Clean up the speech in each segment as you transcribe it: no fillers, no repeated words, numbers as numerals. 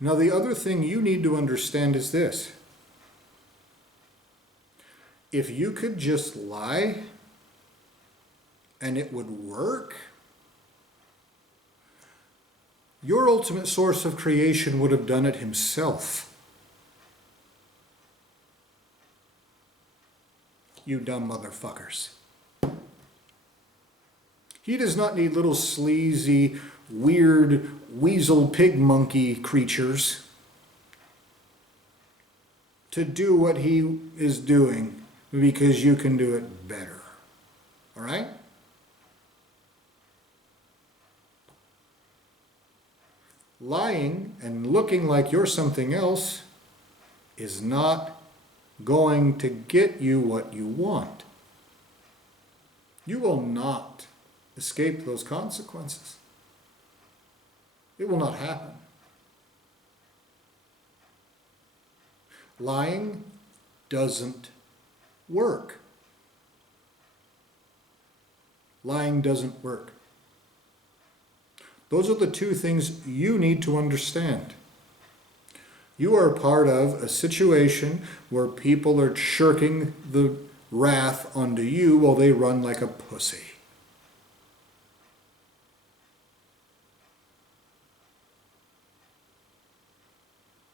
Now, the other thing you need to understand is this. If you could just lie and it would work, your ultimate source of creation would have done it himself. You dumb motherfuckers. He does not need little sleazy, weird, weasel pig monkey creatures to do what he is doing because you can do it better. All right? Lying and looking like you're something else is not going to get you what you want. You will not escape those consequences. It will not happen. Lying doesn't work. Lying doesn't work. Those are the two things you need to understand. You are part of a situation where people are shirking the wrath onto you while they run like a pussy.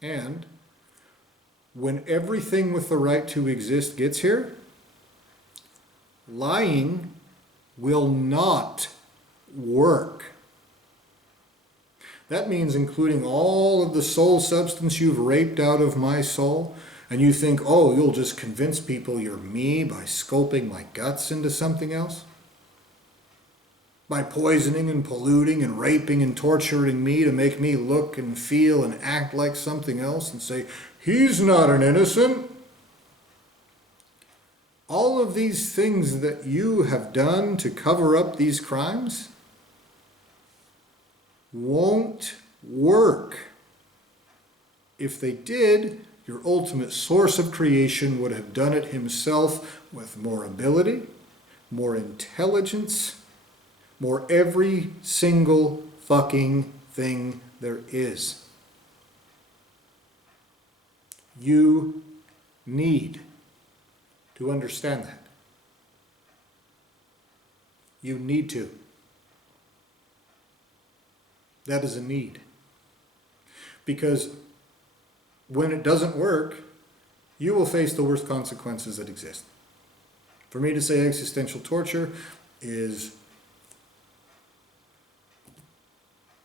And when everything with the right to exist gets here, lying will not work. That means including all of the soul substance you've raped out of my soul, and you think, oh, you'll just convince people you're me by scoping my guts into something else? By poisoning and polluting and raping and torturing me to make me look and feel and act like something else and say, he's not an innocent. All of these things that you have done to cover up these crimes won't work. If they did, your ultimate source of creation would have done it himself with more ability, more intelligence, more every single fucking thing there is. You need to understand that. You need to. That is a need. Because when it doesn't work, you will face the worst consequences that exist. For me to say existential torture is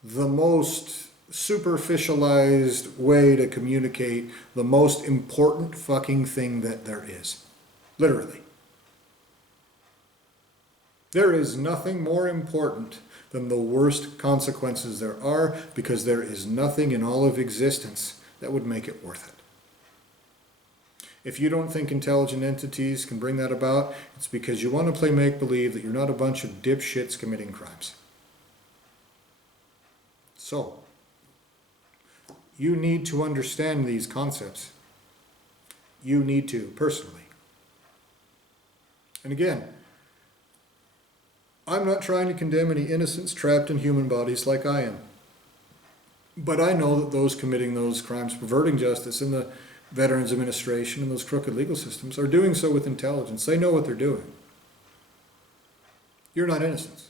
the most superficialized way to communicate the most important fucking thing that there is. Literally. There is nothing more important than the worst consequences there are, because there is nothing in all of existence that would make it worth it. If you don't think intelligent entities can bring that about, it's because you want to play make-believe that you're not a bunch of dipshits committing crimes. So, you need to understand these concepts. You need to, personally. And again, I'm not trying to condemn any innocents trapped in human bodies like I am. But I know that those committing those crimes, perverting justice in the Veterans Administration and those crooked legal systems, are doing so with intelligence. They know what they're doing. You're not innocents.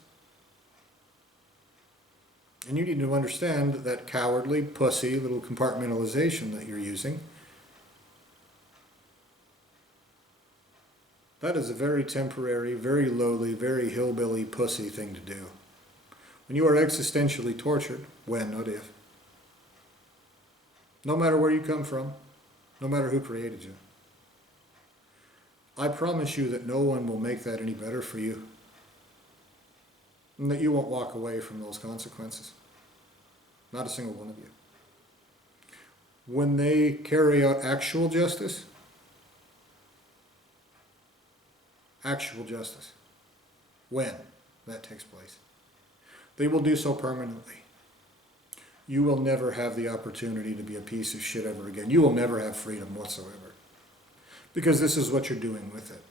And you need to understand that cowardly, pussy little compartmentalization that you're using, that is a very temporary, very lowly, very hillbilly pussy thing to do. When you are existentially tortured, when, not if, no matter where you come from, no matter who created you, I promise you that no one will make that any better for you, and that you won't walk away from those consequences. Not a single one of you. When they carry out actual justice, when that takes place, they will do so permanently. You will never have the opportunity to be a piece of shit ever again. You will never have freedom whatsoever. Because this is what you're doing with it,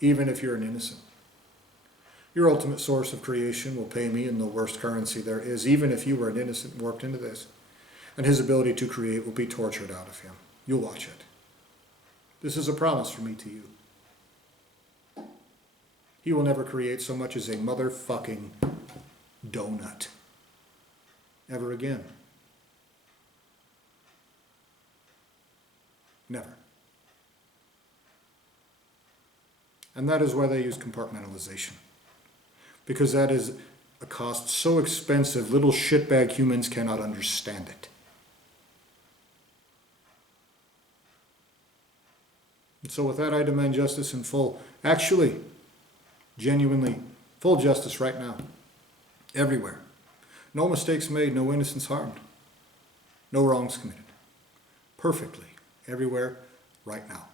even if you're an innocent. Your ultimate source of creation will pay me in the worst currency there is, even if you were an innocent and worked into this. and his ability to create will be tortured out of him. You'll watch it. This is a promise from me to you. He will never create so much as a motherfucking donut. Ever again. Never. And that is why they use compartmentalization. Because that is a cost so expensive, little shitbag humans cannot understand it. And so with that, I demand justice in full. Actually, genuinely, full justice right now. Everywhere. No mistakes made, no innocents harmed. No wrongs committed. Perfectly. Everywhere, right now.